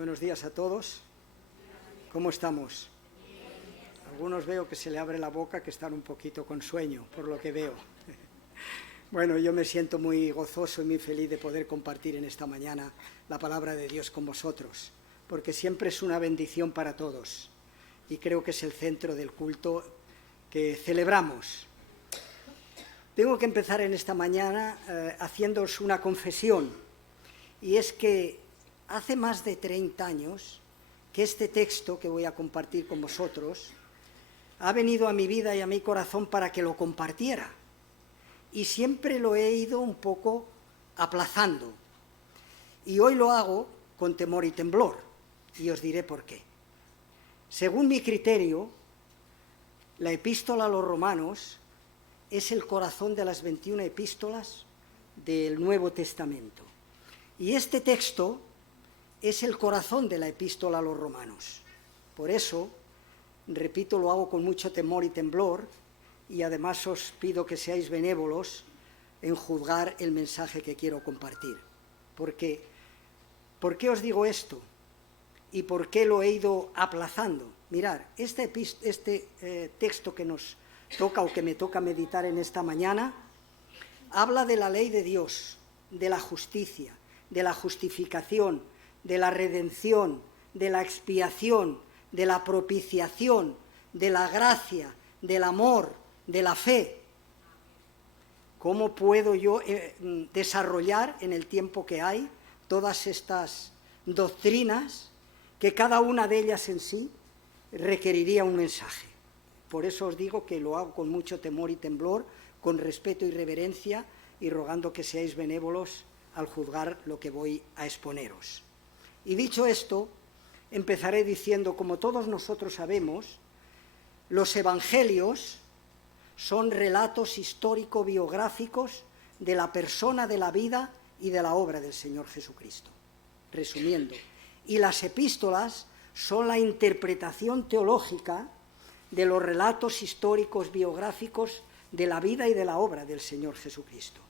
Buenos días a todos. ¿Cómo estamos? Algunos veo que se le abre la boca, que están un poquito con sueño, por lo que veo. Bueno, yo me siento muy gozoso y muy feliz de poder compartir en esta mañana la palabra de Dios con vosotros, porque siempre es una bendición para todos y creo que es el centro del culto que celebramos. Tengo que empezar en esta mañana haciéndoos una confesión, y es que hace más de 30 años que este texto que voy a compartir con vosotros ha venido a mi vida y a mi corazón para que lo compartiera, y siempre lo he ido un poco aplazando, y hoy lo hago con temor y temblor, y os diré por qué. Según mi criterio, la epístola a los romanos es el corazón de las 21 epístolas del Nuevo Testamento. Y este texto es el corazón de la epístola a los romanos. Por eso, repito, lo hago con mucho temor y temblor, y además os pido que seáis benévolos en juzgar el mensaje que quiero compartir. ¿Por qué os digo esto? ¿Y por qué lo he ido aplazando? Mirad, este texto que nos toca o que me toca meditar en esta mañana habla de la ley de Dios, de la justicia, de la justificación, de la redención, de la expiación, de la propiciación, de la gracia, del amor, de la fe. ¿Cómo puedo yo desarrollar en el tiempo que hay todas estas doctrinas que cada una de ellas en sí requeriría un mensaje? Por eso os digo que lo hago con mucho temor y temblor, con respeto y reverencia, y rogando que seáis benévolos al juzgar lo que voy a exponeros. Y dicho esto, empezaré diciendo, como todos nosotros sabemos, los evangelios son relatos histórico-biográficos de la persona, de la vida y de la obra del Señor Jesucristo. Resumiendo, y las epístolas son la interpretación teológica de los relatos históricos biográficos de la vida y de la obra del Señor Jesucristo.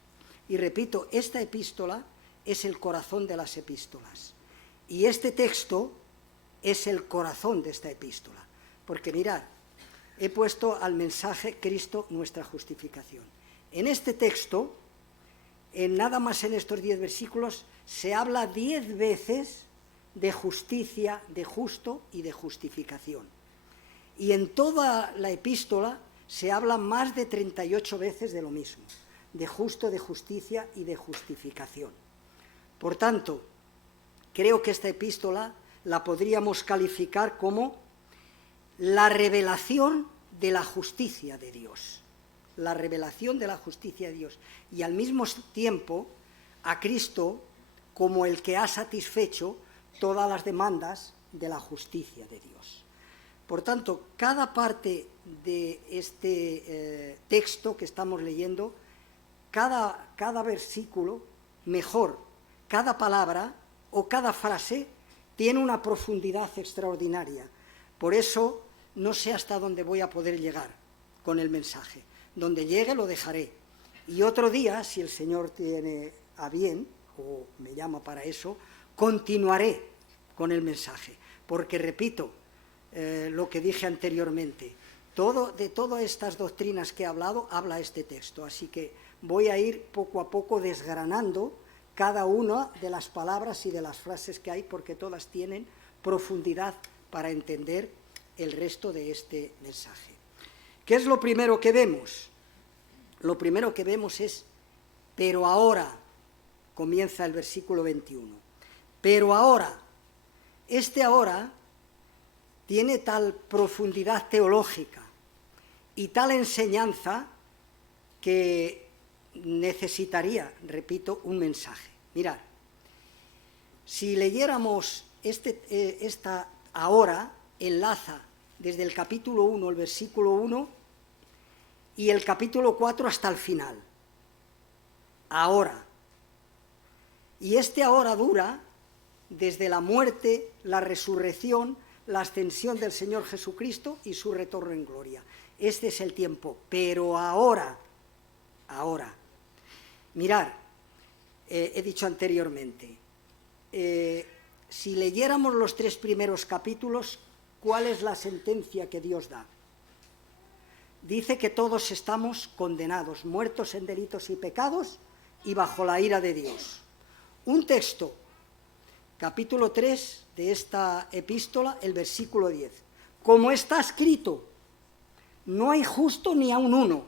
Y repito, esta epístola es el corazón de las epístolas, y este texto es el corazón de esta epístola, porque mirad, he puesto al mensaje Cristo nuestra justificación. En este texto, nada más en estos 10 versículos, se habla 10 veces de justicia, de justo y de justificación. Y en toda la epístola se habla más de 38 veces de lo mismo, de justo, de justicia y de justificación. Por tanto, creo que esta epístola la podríamos calificar como la revelación de la justicia de Dios, la revelación de la justicia de Dios, y al mismo tiempo a Cristo como el que ha satisfecho todas las demandas de la justicia de Dios. Por tanto, cada parte de este texto que estamos leyendo, cada versículo, mejor, cada palabra o cada frase tiene una profundidad extraordinaria. Por eso no sé hasta dónde voy a poder llegar con el mensaje. Donde llegue lo dejaré. Y otro día, si el Señor tiene a bien, o me llama para eso, continuaré con el mensaje. Porque, repito, lo que dije anteriormente, de todas estas doctrinas que he hablado, habla este texto. Así que voy a ir poco a poco desgranando cada una de las palabras y de las frases que hay, porque todas tienen profundidad para entender el resto de este mensaje. ¿Qué es lo primero que vemos? Lo primero que vemos es, pero ahora, comienza el versículo 21. Pero ahora, este ahora tiene tal profundidad teológica y tal enseñanza que necesitaría, repito, un mensaje. Mirad, si leyéramos esta ahora, enlaza desde el capítulo 1, el versículo 1, y el capítulo 4 hasta el final. Ahora. Y este ahora dura desde la muerte, la resurrección, la ascensión del Señor Jesucristo y su retorno en gloria. Este es el tiempo, pero ahora. Mirad, he dicho anteriormente, si leyéramos los 3 primeros capítulos, ¿cuál es la sentencia que Dios da? Dice que todos estamos condenados, muertos en delitos y pecados y bajo la ira de Dios. Un texto, capítulo 3 de esta epístola, el versículo 10. Como está escrito, no hay justo ni aun uno,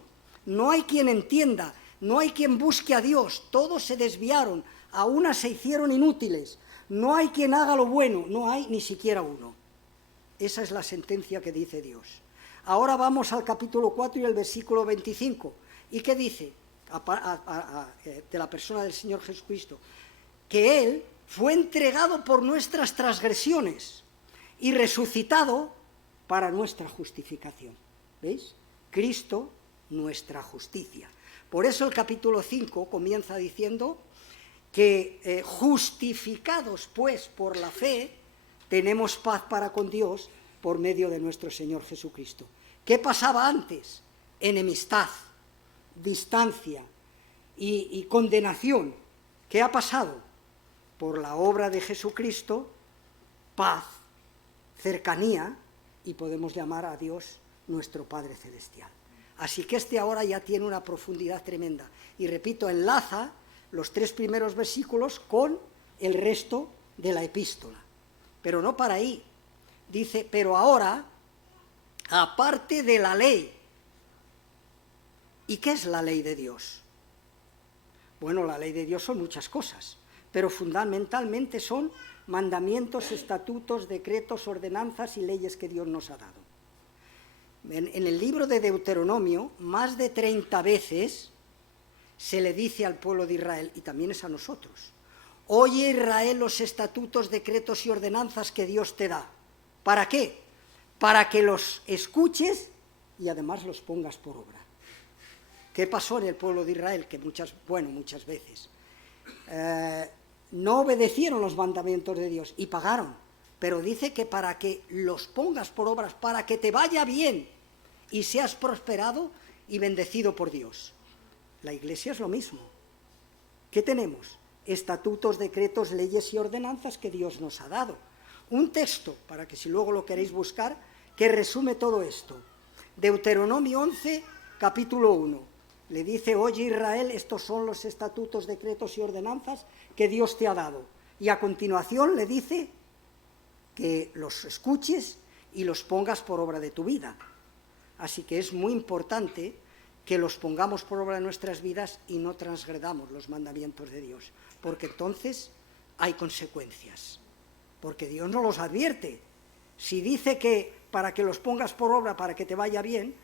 no hay quien entienda, no hay quien busque a Dios, todos se desviaron, a una se hicieron inútiles, no hay quien haga lo bueno, no hay ni siquiera uno. Esa es la sentencia que dice Dios. Ahora vamos al capítulo 4 y el versículo 25. ¿Y qué dice de la persona del Señor Jesucristo? Que Él fue entregado por nuestras transgresiones y resucitado para nuestra justificación. ¿Veis? Cristo, nuestra justicia. Por eso el capítulo 5 comienza diciendo que justificados pues por la fe, tenemos paz para con Dios por medio de nuestro Señor Jesucristo. ¿Qué pasaba antes? Enemistad, distancia y condenación. ¿Qué ha pasado? Por la obra de Jesucristo, paz, cercanía, y podemos llamar a Dios nuestro Padre Celestial. Así que ahora ya tiene una profundidad tremenda. Y repito, enlaza los 3 primeros versículos con el resto de la epístola. Pero no para ahí. Dice, pero ahora, aparte de la ley. ¿Y qué es la ley de Dios? Bueno, la ley de Dios son muchas cosas, pero fundamentalmente son mandamientos, estatutos, decretos, ordenanzas y leyes que Dios nos ha dado. En el libro de Deuteronomio, más de 30 veces se le dice al pueblo de Israel, y también es a nosotros, oye Israel los estatutos, decretos y ordenanzas que Dios te da. ¿Para qué? Para que los escuches y además los pongas por obra. ¿Qué pasó en el pueblo de Israel? Que muchas veces no obedecieron los mandamientos de Dios y pagaron, pero dice que para que los pongas por obras, para que te vaya bien y seas prosperado y bendecido por Dios. La Iglesia es lo mismo. ¿Qué tenemos? Estatutos, decretos, leyes y ordenanzas que Dios nos ha dado. Un texto, para que si luego lo queréis buscar, que resume todo esto. Deuteronomio 11, capítulo 1. Le dice, oye Israel, estos son los estatutos, decretos y ordenanzas que Dios te ha dado. Y a continuación le dice que los escuches y los pongas por obra de tu vida. Así que es muy importante que los pongamos por obra de nuestras vidas y no transgredamos los mandamientos de Dios, porque entonces hay consecuencias, porque Dios no los advierte. Si dice que para que los pongas por obra, para que te vaya bien,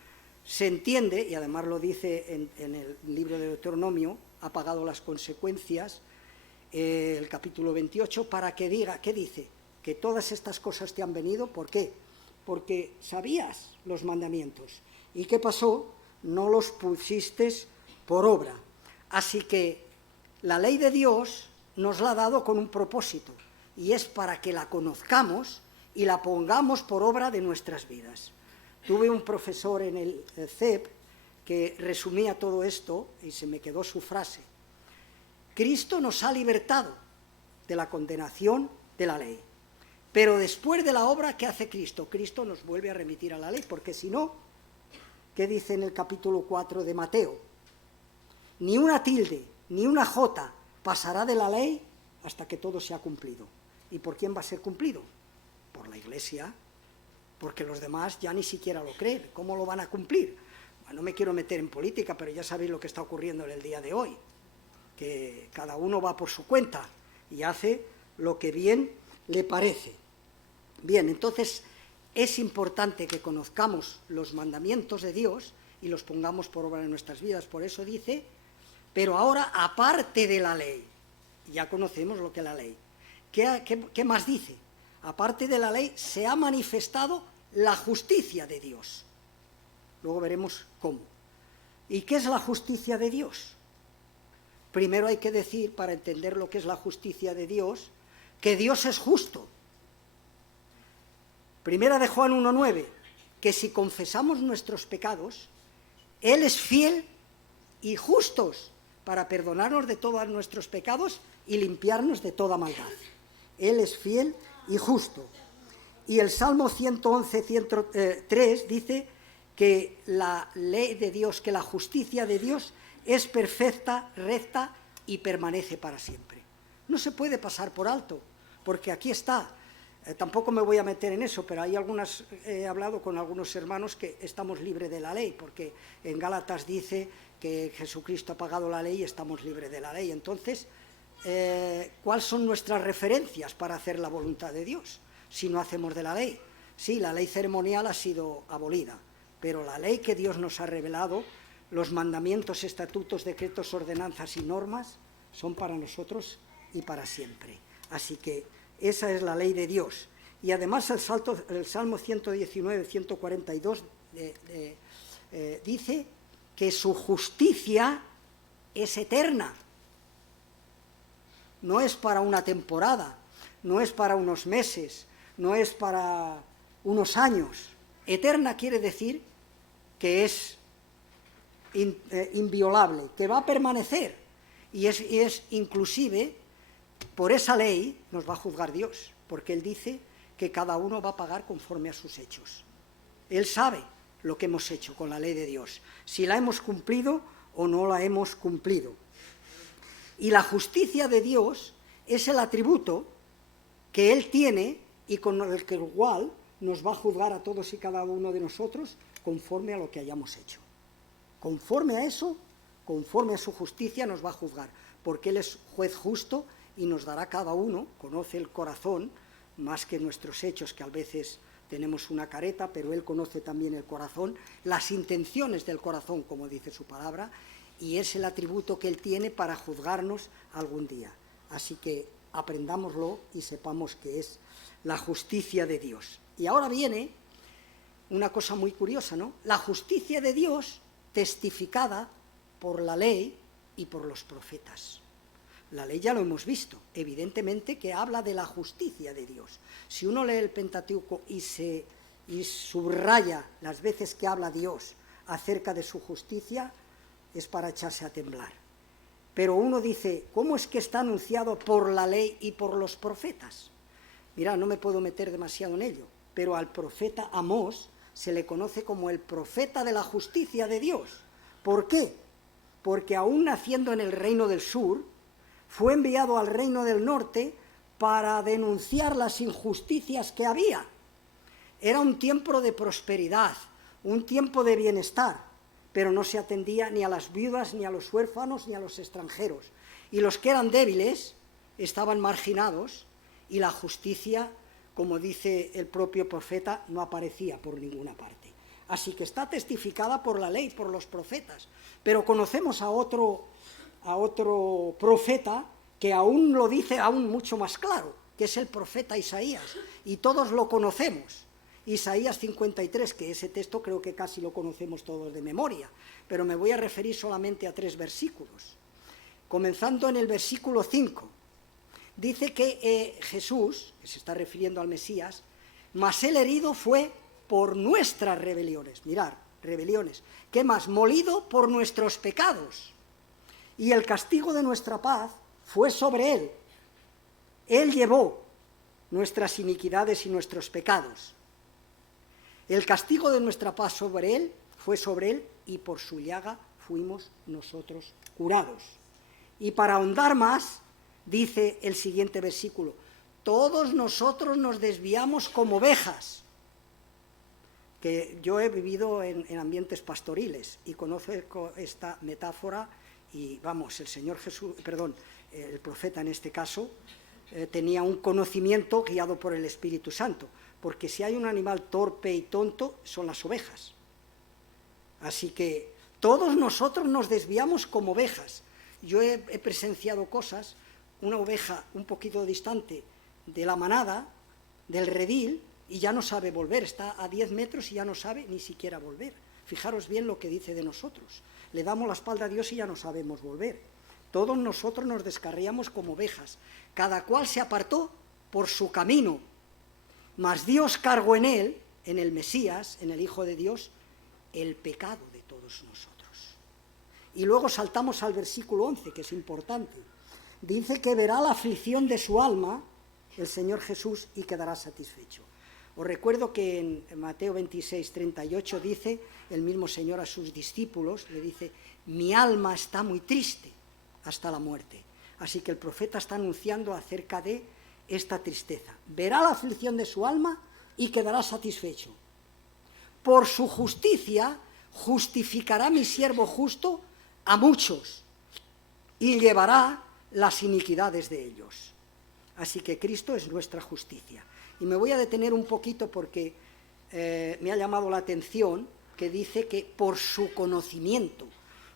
se entiende, y además lo dice en el libro de Deuteronomio, ha pagado las consecuencias, el capítulo 28, para que diga, ¿qué dice? Que todas estas cosas te han venido, ¿por qué? Porque sabías los mandamientos. ¿Y qué pasó? No los pusiste por obra. Así que la ley de Dios nos la ha dado con un propósito, y es para que la conozcamos y la pongamos por obra de nuestras vidas. Tuve un profesor en el CEP que resumía todo esto y se me quedó su frase. Cristo nos ha libertado de la condenación de la ley, pero después de la obra que hace Cristo, Cristo nos vuelve a remitir a la ley, porque si no, ¿qué dice en el capítulo 4 de Mateo? Ni una tilde, ni una jota pasará de la ley hasta que todo sea cumplido. ¿Y por quién va a ser cumplido? Por la Iglesia, porque los demás ya ni siquiera lo creen. ¿Cómo lo van a cumplir? Bueno, no me quiero meter en política, pero ya sabéis lo que está ocurriendo en el día de hoy, que cada uno va por su cuenta y hace lo que bien le parece. Bien, entonces es importante que conozcamos los mandamientos de Dios y los pongamos por obra en nuestras vidas. Por eso dice, pero ahora aparte de la ley, ya conocemos lo que es la ley. ¿Qué más dice? Aparte de la ley se ha manifestado la justicia de Dios. Luego veremos cómo. ¿Y qué es la justicia de Dios? Primero hay que decir, para entender lo que es la justicia de Dios, que Dios es justo. Primera de Juan 1:9, que si confesamos nuestros pecados, Él es fiel y justo para perdonarnos de todos nuestros pecados y limpiarnos de toda maldad. Él es fiel y justo. Y el Salmo 111, 103 dice que la ley de Dios, que la justicia de Dios es perfecta, recta y permanece para siempre. No se puede pasar por alto, porque aquí está. Tampoco me voy a meter en eso, pero he hablado con algunos hermanos que estamos libres de la ley, porque en Gálatas dice que Jesucristo ha pagado la ley y estamos libres de la ley. Entonces, ¿cuáles son nuestras referencias para hacer la voluntad de Dios si no hacemos de la ley? Sí, la ley ceremonial ha sido abolida, pero la ley que Dios nos ha revelado, los mandamientos, estatutos, decretos, ordenanzas y normas, son para nosotros y para siempre. Así que esa es la ley de Dios. Y además el Salmo 119, 142 dice que su justicia es eterna. No es para una temporada, no es para unos meses, no es para unos años. Eterna quiere decir que es inviolable, que va a permanecer. Y es inclusive, por esa ley nos va a juzgar Dios, porque Él dice que cada uno va a pagar conforme a sus hechos. Él sabe lo que hemos hecho con la ley de Dios, si la hemos cumplido o no la hemos cumplido. Y la justicia de Dios es el atributo que Él tiene y con el que igual nos va a juzgar a todos y cada uno de nosotros conforme a lo que hayamos hecho. Conforme a eso, conforme a su justicia nos va a juzgar, porque Él es juez justo y nos dará cada uno, conoce el corazón, más que nuestros hechos, que a veces tenemos una careta, pero Él conoce también el corazón, las intenciones del corazón, como dice su palabra, y es el atributo que Él tiene para juzgarnos algún día. Así que aprendámoslo y sepamos que es la justicia de Dios. Y ahora viene una cosa muy curiosa, ¿no? La justicia de Dios testificada por la ley y por los profetas. La ley ya lo hemos visto, evidentemente que habla de la justicia de Dios. Si uno lee el Pentateuco y subraya las veces que habla Dios acerca de su justicia, es para echarse a temblar. Pero uno dice, ¿cómo es que está anunciado por la ley y por los profetas? Mira, no me puedo meter demasiado en ello, pero al profeta Amós se le conoce como el profeta de la justicia de Dios. ¿Por qué? Porque aún naciendo en el reino del sur, fue enviado al reino del norte para denunciar las injusticias que había. Era un tiempo de prosperidad, un tiempo de bienestar, pero no se atendía ni a las viudas, ni a los huérfanos, ni a los extranjeros. Y los que eran débiles estaban marginados y la justicia, como dice el propio profeta, no aparecía por ninguna parte. Así que está testificada por la ley, por los profetas. Pero conocemos a otro profeta que aún lo dice aún mucho más claro, que es el profeta Isaías, y todos lo conocemos. Isaías 53, que ese texto creo que casi lo conocemos todos de memoria, pero me voy a referir solamente a 3 versículos. Comenzando en el versículo 5, dice que Jesús, que se está refiriendo al Mesías, mas el herido fue por nuestras rebeliones. Mirad, rebeliones. ¿Qué más? Molido por nuestros pecados. Y el castigo de nuestra paz fue sobre él. Él llevó nuestras iniquidades y nuestros pecados. El castigo de nuestra paz fue sobre él, y por su llaga fuimos nosotros curados. Y para ahondar más, dice el siguiente versículo, todos nosotros nos desviamos como ovejas. Que yo he vivido en ambientes pastoriles y conozco esta metáfora y vamos, el profeta en este caso, tenía un conocimiento guiado por el Espíritu Santo, porque si hay un animal torpe y tonto, son las ovejas. Así que todos nosotros nos desviamos como ovejas. Yo he presenciado cosas, una oveja un poquito distante de la manada, del redil, y ya no sabe volver, está a 10 metros y ya no sabe ni siquiera volver. Fijaros bien lo que dice de nosotros. Le damos la espalda a Dios y ya no sabemos volver. Todos nosotros nos descarriamos como ovejas. Cada cual se apartó por su camino. Mas Dios cargó en él, en el Mesías, en el Hijo de Dios, el pecado de todos nosotros. Y luego saltamos al versículo 11, que es importante. Dice que verá la aflicción de su alma el Señor Jesús y quedarás satisfecho. Os recuerdo que en Mateo 26, 38 dice el mismo Señor a sus discípulos, le dice, mi alma está muy triste hasta la muerte. Así que el profeta está anunciando acerca de esta tristeza. Verá la aflicción de su alma y quedará satisfecho. Por su justicia justificará mi siervo justo a muchos y llevará las iniquidades de ellos. Así que Cristo es nuestra justicia. Y me voy a detener un poquito porque me ha llamado la atención que dice que por su conocimiento,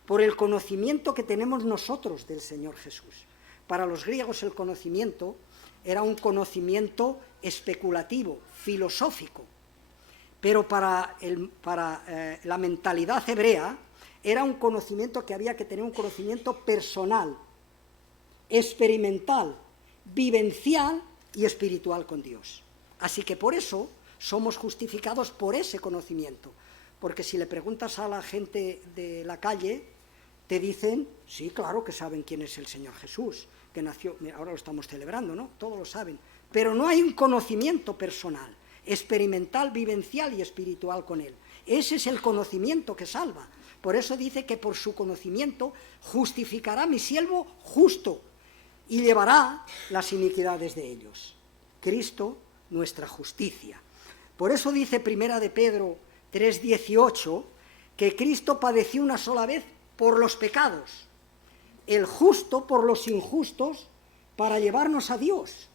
por el conocimiento que tenemos nosotros del Señor Jesús. Para los griegos el conocimiento era un conocimiento especulativo, filosófico, pero para la mentalidad hebrea era un conocimiento que había que tener, un conocimiento personal, experimental, vivencial y espiritual con Dios. Así que por eso somos justificados por ese conocimiento, porque si le preguntas a la gente de la calle, te dicen, sí, claro que saben quién es el Señor Jesús, que nació, ahora lo estamos celebrando, ¿no? Todos lo saben, pero no hay un conocimiento personal, experimental, vivencial y espiritual con Él. Ese es el conocimiento que salva. Por eso dice que por su conocimiento justificará mi siervo justo y llevará las iniquidades de ellos. Cristo, nuestra justicia. Por eso dice Primera de Pedro 3:18 que Cristo padeció una sola vez por los pecados, el justo por los injustos, para llevarnos a Dios.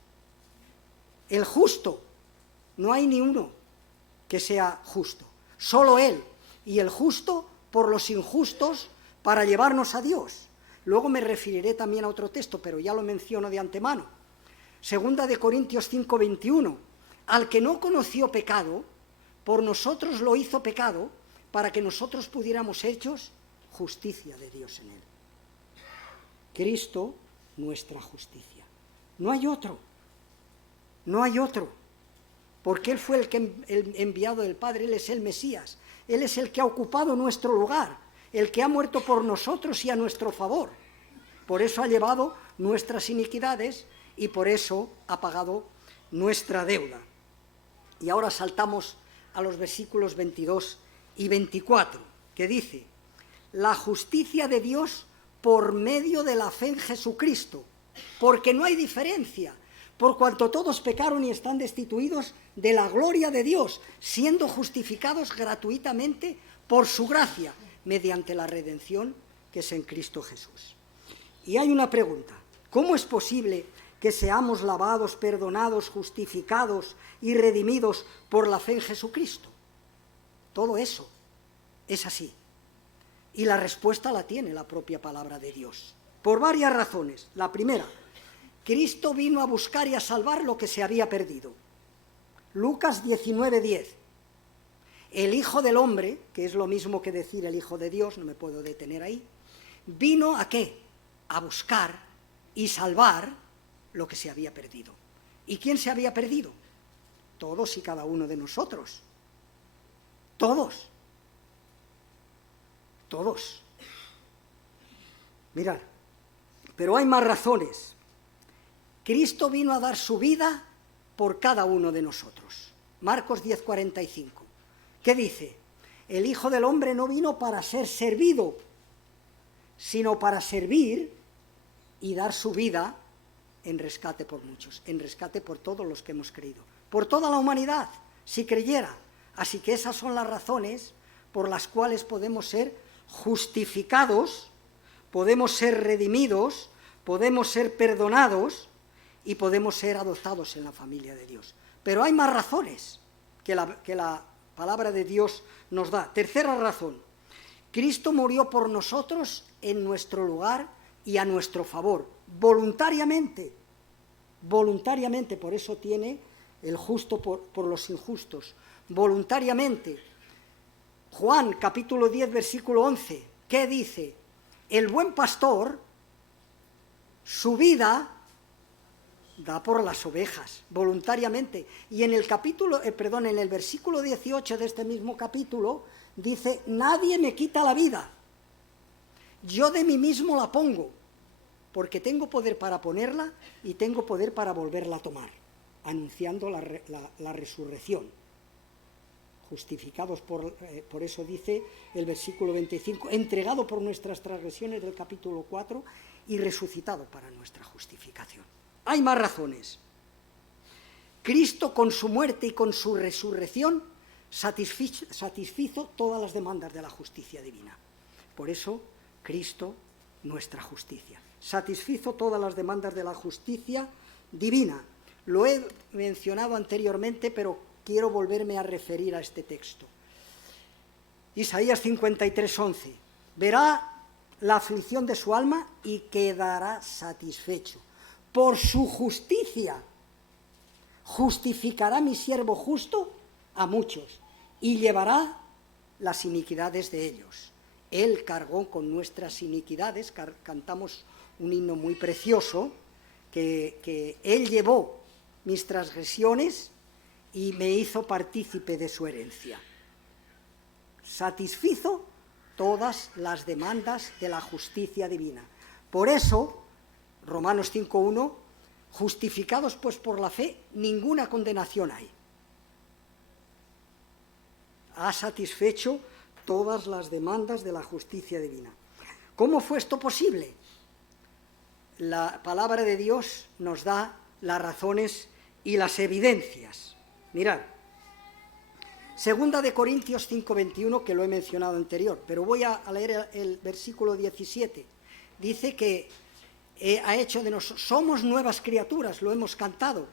El justo, no hay ni uno que sea justo, solo Él, y el justo por los injustos para llevarnos a Dios. Luego me referiré también a otro texto, pero ya lo menciono de antemano. Segunda de Corintios 5:21, al que no conoció pecado, por nosotros lo hizo pecado, para que nosotros pudiéramos hechos justicia de Dios en Él. Cristo, nuestra justicia. No hay otro, no hay otro, porque Él fue el enviado del Padre, Él es el Mesías, Él es el que ha ocupado nuestro lugar, el que ha muerto por nosotros y a nuestro favor. Por eso ha llevado nuestras iniquidades y por eso ha pagado nuestra deuda. Y ahora saltamos a los versículos 22 y 24, que dice, la justicia de Dios por medio de la fe en Jesucristo, porque no hay diferencia, por cuanto todos pecaron y están destituidos de la gloria de Dios, siendo justificados gratuitamente por su gracia, mediante la redención que es en Cristo Jesús. Y hay una pregunta, ¿cómo es posible que seamos lavados, perdonados, justificados y redimidos por la fe en Jesucristo? Todo eso es así. Y la respuesta la tiene la propia palabra de Dios, por varias razones. La primera, Cristo vino a buscar y a salvar lo que se había perdido. Lucas 19:10. El Hijo del Hombre, que es lo mismo que decir el Hijo de Dios, no me puedo detener ahí, vino ¿a qué? A buscar y salvar lo que se había perdido. ¿Y quién se había perdido? Todos y cada uno de nosotros. Todos. Todos. Mirad, pero hay más razones. Cristo vino a dar su vida por cada uno de nosotros. Marcos 10:45. ¿Qué dice? El Hijo del Hombre no vino para ser servido, sino para servir y dar su vida en rescate por muchos, en rescate por todos los que hemos creído, por toda la humanidad, si creyera. Así que esas son las razones por las cuales podemos ser justificados, podemos ser redimidos, podemos ser perdonados y podemos ser adoptados en la familia de Dios. Pero hay más razones que la palabra de Dios nos da. Tercera razón, Cristo murió por nosotros en nuestro lugar y a nuestro favor, voluntariamente, voluntariamente, por eso tiene el justo por los injustos, voluntariamente. Juan, capítulo 10, versículo 11, ¿qué dice? El buen pastor, su vida da por las ovejas, voluntariamente. Y en el versículo 18 de este mismo capítulo, dice, nadie me quita la vida, yo de mí mismo la pongo, porque tengo poder para ponerla y tengo poder para volverla a tomar. anunciando la resurrección. Justificados por eso dice el versículo 25, entregado por nuestras transgresiones del capítulo 4 y resucitado para nuestra justificación. Hay más razones. Cristo con su muerte y con su resurrección satisfizo todas las demandas de la justicia divina. Por eso, Cristo, nuestra justicia. Satisfizo todas las demandas de la justicia divina. Lo he mencionado anteriormente, pero quiero volverme a referir a este texto. Isaías 53:11. Verá la aflicción de su alma y quedará satisfecho. Por su justicia justificará mi siervo justo a muchos y llevará las iniquidades de ellos. Él cargó con nuestras iniquidades, cantamos un himno muy precioso, que Él llevó mis transgresiones y me hizo partícipe de su herencia. Satisfizo todas las demandas de la justicia divina. Por eso, Romanos 5:1, justificados pues por la fe, ninguna condenación hay. Ha satisfecho todas las demandas de la justicia divina. ¿Cómo fue esto posible? La palabra de Dios nos da las razones y las evidencias. Mirad, 2 de Corintios 5:21, que lo he mencionado anterior, pero voy a leer el versículo 17. Dice que ha hecho de nosotros, somos nuevas criaturas, lo hemos cantado.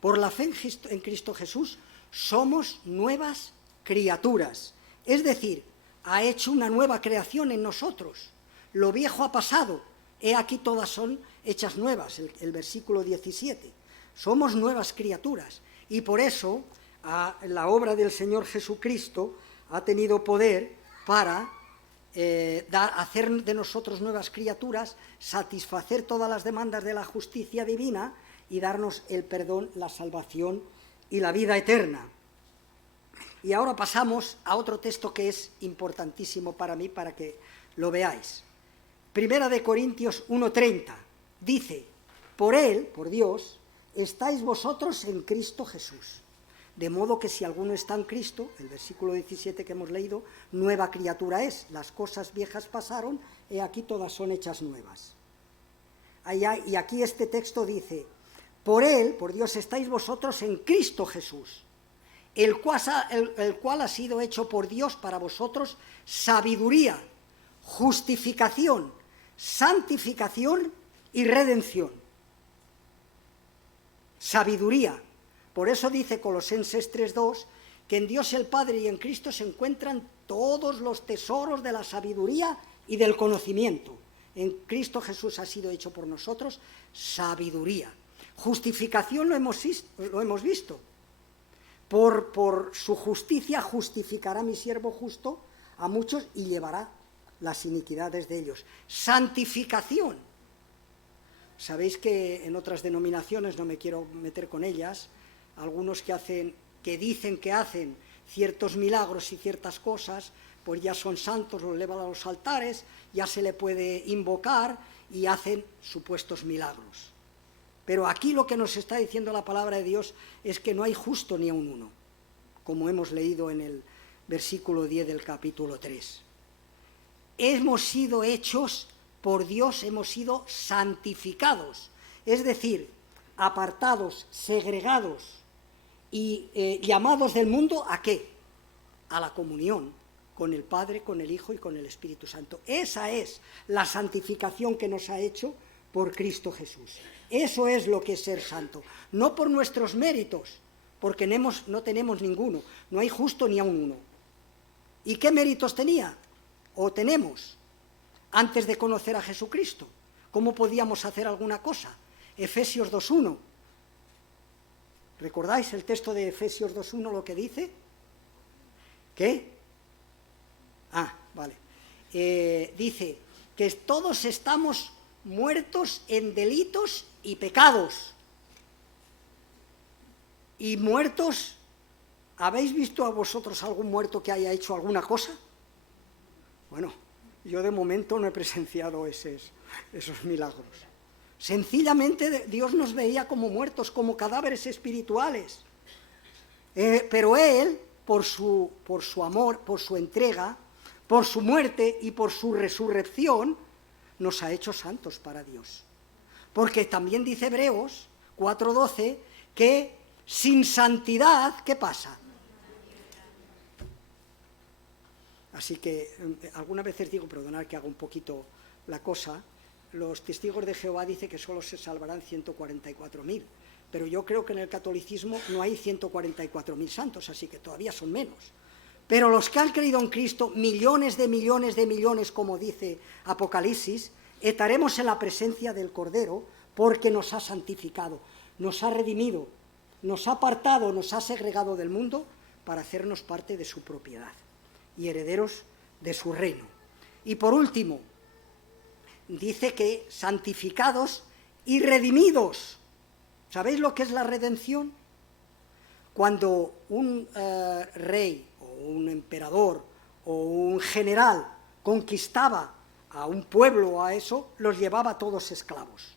Por la fe en Cristo Jesús, somos nuevas criaturas. Es decir, ha hecho una nueva creación en nosotros. Lo viejo ha pasado, he aquí todas son hechas nuevas, el versículo 17. Somos nuevas criaturas y por eso la obra del Señor Jesucristo ha tenido poder para hacer de nosotros nuevas criaturas, satisfacer todas las demandas de la justicia divina y darnos el perdón, la salvación y la vida eterna. Y ahora pasamos a otro texto que es importantísimo para mí, para que lo veáis. 1 de Corintios 1:30 dice, por Él, por Dios, estáis vosotros en Cristo Jesús. De modo que si alguno está en Cristo, el versículo 17 que hemos leído, nueva criatura es. Las cosas viejas pasaron, he aquí todas son hechas nuevas. Y aquí este texto dice, por Él, por Dios, estáis vosotros en Cristo Jesús, el cual ha sido hecho por Dios para vosotros sabiduría, justificación, santificación y redención. Sabiduría. Por eso dice Colosenses 3:2 que en Dios el Padre y en Cristo se encuentran todos los tesoros de la sabiduría y del conocimiento. En Cristo Jesús ha sido hecho por nosotros sabiduría. Justificación lo hemos visto. Por su justicia justificará mi siervo justo a muchos y llevará las iniquidades de ellos. Santificación. Sabéis que en otras denominaciones, no me quiero meter con ellas, algunos que dicen que hacen ciertos milagros y ciertas cosas, pues ya son santos, los elevan a los altares, ya se le puede invocar y hacen supuestos milagros. Pero aquí lo que nos está diciendo la palabra de Dios es que no hay justo ni a un uno, como hemos leído en el versículo 10 del capítulo 3. Hemos sido hechos por Dios, hemos sido santificados, es decir, apartados, segregados y llamados del mundo, ¿a qué? A la comunión con el Padre, con el Hijo y con el Espíritu Santo. Esa es la santificación que nos ha hecho por Cristo Jesús. Eso es lo que es ser santo, no por nuestros méritos, porque no tenemos ninguno, no hay justo ni a un uno. ¿Y qué méritos tenía? ¿O tenemos? Antes de conocer a Jesucristo, ¿cómo podíamos hacer alguna cosa? Efesios 2:1. ¿Recordáis el texto de Efesios 2:1 lo que dice? ¿Qué? Vale. Dice que todos estamos muertos en delitos y pecados. Y muertos, ¿habéis visto a vosotros algún muerto que haya hecho alguna cosa? Bueno, yo de momento no he presenciado esos milagros. Sencillamente Dios nos veía como muertos, como cadáveres espirituales. Pero Él, por su amor, por su entrega, por su muerte y por su resurrección, nos ha hecho santos para Dios. Porque también dice Hebreos 4:12 que sin santidad, ¿qué pasa? Así que algunas veces digo, perdonad que haga un poquito la cosa, los testigos de Jehová dicen que solo se salvarán 144.000, pero yo creo que en el catolicismo no hay 144.000 santos, así que todavía son menos. Pero los que han creído en Cristo, millones de millones de millones, como dice Apocalipsis, estaremos en la presencia del Cordero porque nos ha santificado, nos ha redimido, nos ha apartado, nos ha segregado del mundo para hacernos parte de su propiedad y herederos de su reino. Y por último, dice que santificados y redimidos. ¿Sabéis lo que es la redención? Cuando un rey o un emperador o un general conquistaba a un pueblo o a eso, los llevaba todos esclavos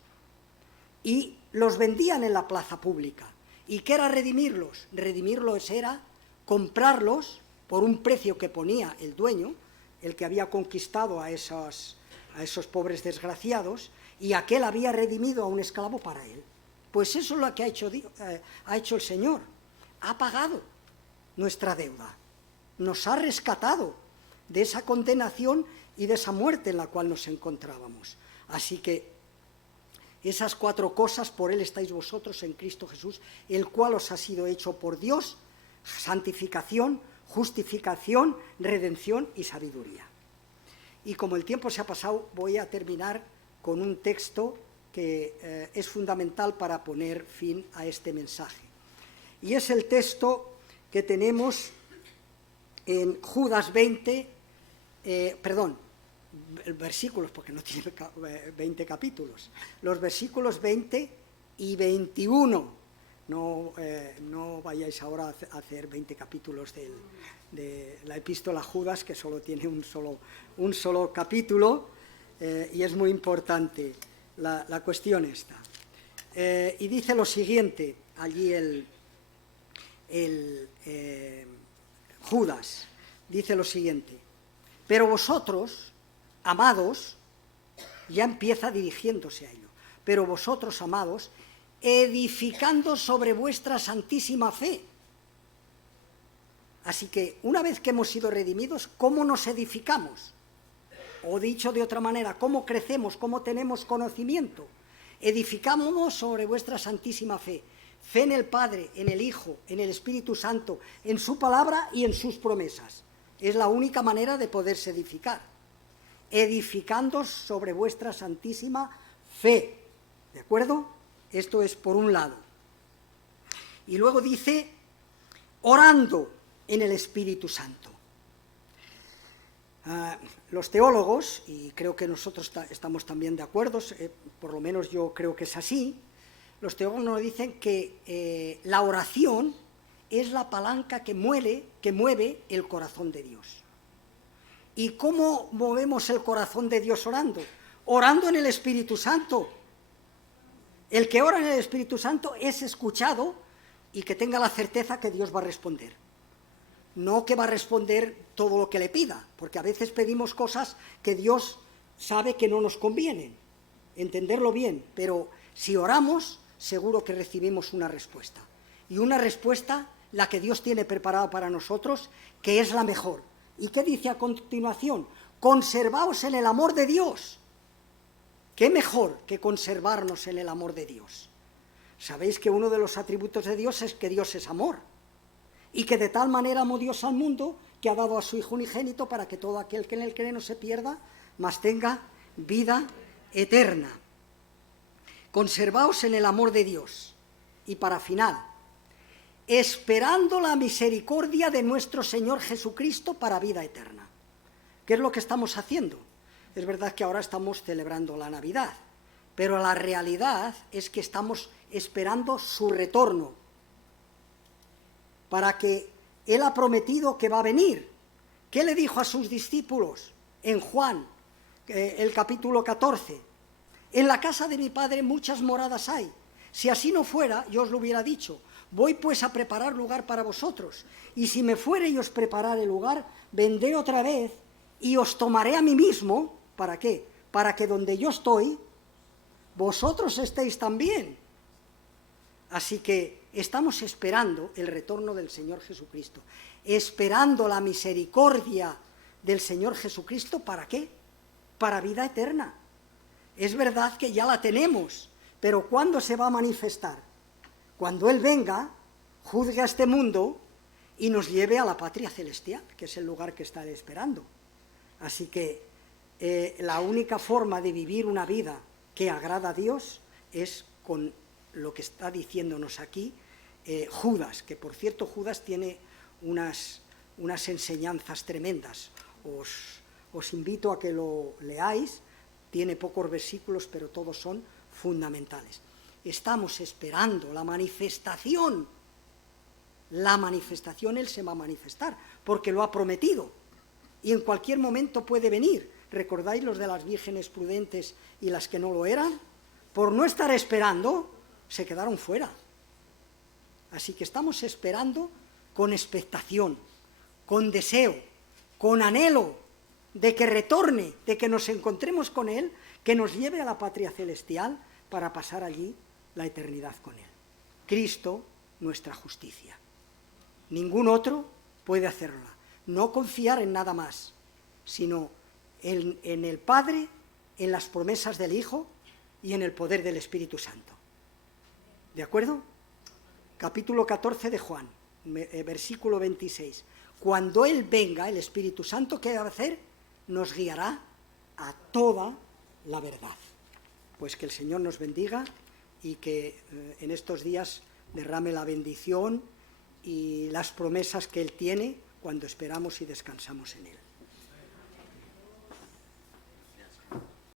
y los vendían en la plaza pública. ¿Y qué era redimirlos? Redimirlos era comprarlos por un precio que ponía el dueño, el que había conquistado a esos pobres desgraciados, y aquel había redimido a un esclavo para él. Pues eso es lo que ha hecho el Señor. Ha pagado nuestra deuda, nos ha rescatado de esa condenación y de esa muerte en la cual nos encontrábamos. Así que esas 4 cosas, por Él estáis vosotros en Cristo Jesús, el cual os ha sido hecho por Dios, santificación, justificación, redención y sabiduría. Y como el tiempo se ha pasado, voy a terminar con un texto que es fundamental para poner fin a este mensaje. Y es el texto que tenemos en Judas 20, versículos, porque no tiene 20 capítulos, los versículos 20 y 21. No vayáis ahora a hacer 20 capítulos de la epístola a Judas, que solo tiene un solo capítulo, y es muy importante la cuestión esta. Y dice lo siguiente, allí Judas, dice lo siguiente: pero vosotros, amados, ya empieza dirigiéndose a ello, pero vosotros, amados, edificando sobre vuestra santísima fe. Así que una vez que hemos sido redimidos, ¿cómo nos edificamos? O dicho de otra manera, ¿cómo crecemos? ¿Cómo tenemos conocimiento? Edificámonos sobre vuestra santísima fe. Fe en el Padre, en el Hijo, en el Espíritu Santo, en su palabra y en sus promesas. Es la única manera de poderse edificar. Edificando sobre vuestra santísima fe. ¿De acuerdo? Esto es por un lado. Y luego dice, orando en el Espíritu Santo. Los teólogos, y creo que nosotros estamos también de acuerdo, por lo menos yo creo que es así, los teólogos nos dicen que la oración es la palanca que mueve el corazón de Dios. ¿Y cómo movemos el corazón de Dios orando? Orando en el Espíritu Santo. El que ora en el Espíritu Santo es escuchado y que tenga la certeza que Dios va a responder. No que va a responder todo lo que le pida, porque a veces pedimos cosas que Dios sabe que no nos convienen. Entenderlo bien, pero si oramos, seguro que recibimos una respuesta. Y una respuesta, la que Dios tiene preparada para nosotros, que es la mejor. ¿Y qué dice a continuación? Conservaos en el amor de Dios. ¿Qué mejor que conservarnos en el amor de Dios? Sabéis que uno de los atributos de Dios es que Dios es amor. Y que de tal manera amó Dios al mundo que ha dado a su Hijo unigénito para que todo aquel que en él cree no se pierda, mas tenga vida eterna. Conservaos en el amor de Dios. Y para final, esperando la misericordia de nuestro Señor Jesucristo para vida eterna. ¿Qué es lo que estamos haciendo? Es verdad que ahora estamos celebrando la Navidad, pero la realidad es que estamos esperando su retorno, para que Él ha prometido que va a venir. ¿Qué le dijo a sus discípulos en Juan, el capítulo 14? En la casa de mi Padre muchas moradas hay. Si así no fuera, yo os lo hubiera dicho. Voy pues a preparar lugar para vosotros. Y si me fuere y os preparare lugar, vendré otra vez y os tomaré a mí mismo. ¿Para qué? Para que donde yo estoy, vosotros estéis también. Así que estamos esperando el retorno del Señor Jesucristo. Esperando la misericordia del Señor Jesucristo, ¿para qué? Para vida eterna. Es verdad que ya la tenemos, pero ¿cuándo se va a manifestar? Cuando Él venga, juzgue a este mundo y nos lleve a la patria celestial, que es el lugar que está esperando. Así que la única forma de vivir una vida que agrada a Dios es con lo que está diciéndonos aquí Judas, que por cierto Judas tiene unas enseñanzas tremendas. Os invito a que lo leáis, tiene pocos versículos, pero todos son fundamentales. Estamos esperando la manifestación. La manifestación, Él se va a manifestar, porque lo ha prometido, y en cualquier momento puede venir. ¿Recordáis los de las vírgenes prudentes y las que no lo eran? Por no estar esperando, se quedaron fuera. Así que estamos esperando con expectación, con deseo, con anhelo de que retorne, de que nos encontremos con Él, que nos lleve a la patria celestial para pasar allí la eternidad con Él. Cristo, nuestra justicia. Ningún otro puede hacerla. No confiar en nada más, sino en el Padre, en las promesas del Hijo y en el poder del Espíritu Santo. ¿De acuerdo? Capítulo 14 de Juan, versículo 26. Cuando Él venga, el Espíritu Santo, ¿qué va a hacer? Nos guiará a toda la verdad. Pues que el Señor nos bendiga y que en estos días derrame la bendición y las promesas que Él tiene cuando esperamos y descansamos en Él.